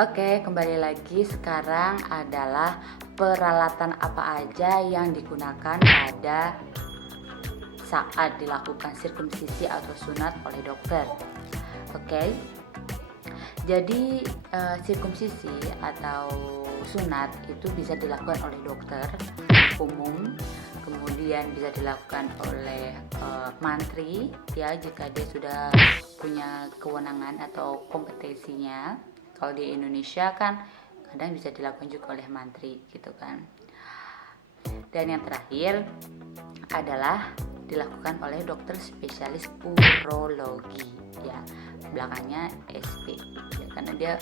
Oke, kembali lagi. Sekarang adalah peralatan apa aja yang digunakan pada saat dilakukan sirkumsisi atau sunat oleh dokter. Oke, jadi sirkumsisi atau sunat itu bisa dilakukan oleh dokter umum, kemudian bisa dilakukan oleh mantri ya, jika dia sudah punya kewenangan atau kompetensinya. Kalau di Indonesia kan kadang bisa dilakukan juga oleh mantri gitu kan. Dan yang terakhir adalah dilakukan oleh dokter spesialis urologi ya, belakangnya SP ya, karena dia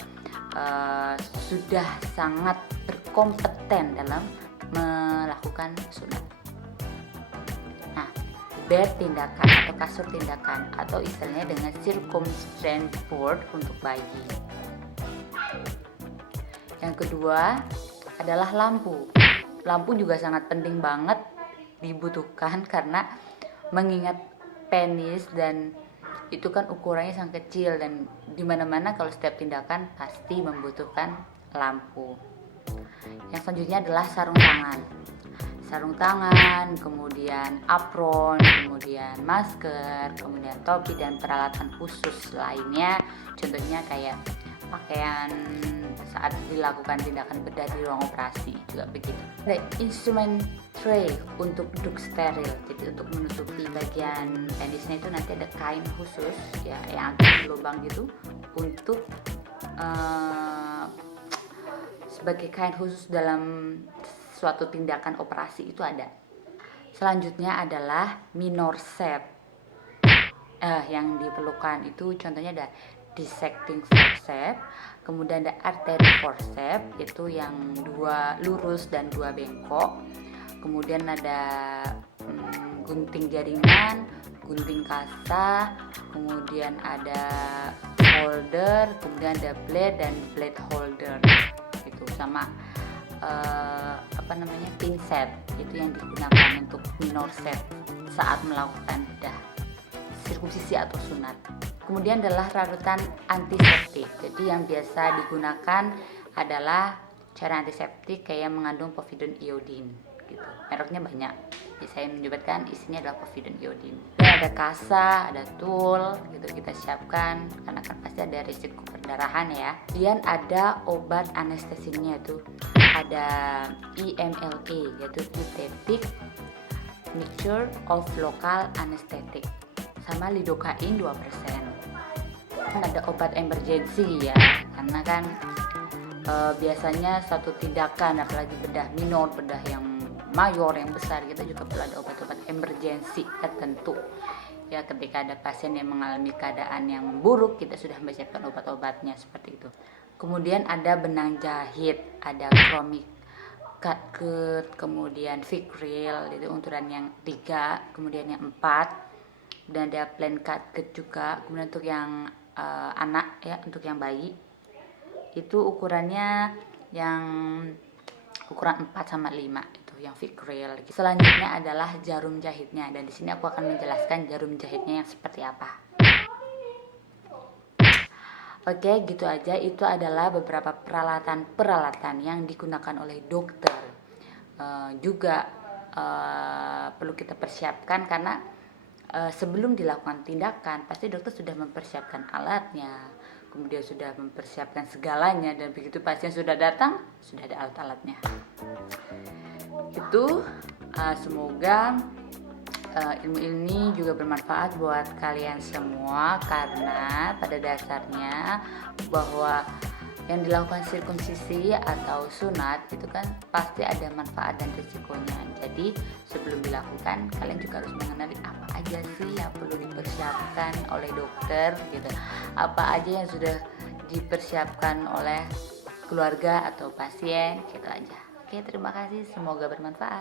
sudah sangat berkompeten dalam melakukan sunat. Nah, bed tindakan atau kasur tindakan atau istilahnya dengan circumference board untuk bayi. Yang kedua adalah lampu. Lampu juga sangat penting banget dibutuhkan karena mengingat penis dan itu kan ukurannya sangat kecil, dan dimana-mana kalau setiap tindakan pasti membutuhkan lampu. Yang selanjutnya adalah sarung tangan, kemudian apron, kemudian masker, kemudian topi dan peralatan khusus lainnya, contohnya kayak pakaian saat dilakukan tindakan bedah di ruang operasi juga begitu. Ada instrumen tray untuk duduk steril, jadi untuk menutupi bagian penisnya itu nanti ada kain khusus ya yang agak berlubang gitu untuk sebagai kain khusus dalam suatu tindakan operasi itu ada. Selanjutnya adalah minor set. Yang diperlukan itu contohnya ada dissecting forceps, kemudian ada artery forceps, itu yang dua lurus dan dua bengkok, kemudian ada gunting jaringan, gunting kasa, kemudian ada holder, kemudian ada blade dan blade holder itu, sama pinset itu yang digunakan untuk minor set saat melakukan bedah sirkumsisi atau sunat. Kemudian adalah larutan antiseptik. Jadi yang biasa digunakan adalah cairan antiseptik kayak mengandung povidone iodine gitu. Mereknya banyak. Jadi saya menyebutkan isinya adalah povidone iodine. Dan ada kasa, ada tool gitu kita siapkan karena kan pasti ada risiko perdarahan ya. Kemudian ada obat anestesinya itu ada IMLA yaitu Eutectic Mixture of Local Anesthetic, sama lidocaine 2%. Ada obat emergency ya, karena kan biasanya satu tindakan apalagi bedah minor, bedah yang mayor, yang besar, kita juga perlu ada obat-obat emergency tertentu ya, ketika ada pasien yang mengalami keadaan yang buruk kita sudah mempersiapkan obat-obatnya seperti itu. Kemudian ada benang jahit, ada chromic cut, kemudian Vicryl itu ukuran yang 3, kemudian yang 4, dan ada plain cut juga. Kemudian untuk yang anak ya, untuk yang bayi itu ukurannya yang ukuran 4/5 itu yang Vicryl. Selanjutnya adalah jarum jahitnya, dan di sini aku akan menjelaskan jarum jahitnya yang seperti apa. Oke, gitu aja. Itu adalah beberapa peralatan yang digunakan oleh dokter. Juga perlu kita persiapkan karena sebelum dilakukan tindakan pasti dokter sudah mempersiapkan alatnya, kemudian sudah mempersiapkan segalanya, dan begitu pasien sudah datang sudah ada alat-alatnya. Itu semoga ilmu ini juga bermanfaat buat kalian semua, karena pada dasarnya bahwa yang dilakukan sirkumsisi atau sunat itu kan pasti ada manfaat dan risikonya. Jadi sebelum dilakukan kalian juga harus mengenali apa aja sih yang perlu dipersiapkan oleh dokter gitu, apa aja yang sudah dipersiapkan oleh keluarga atau pasien gitu aja. Oke, terima kasih, semoga bermanfaat.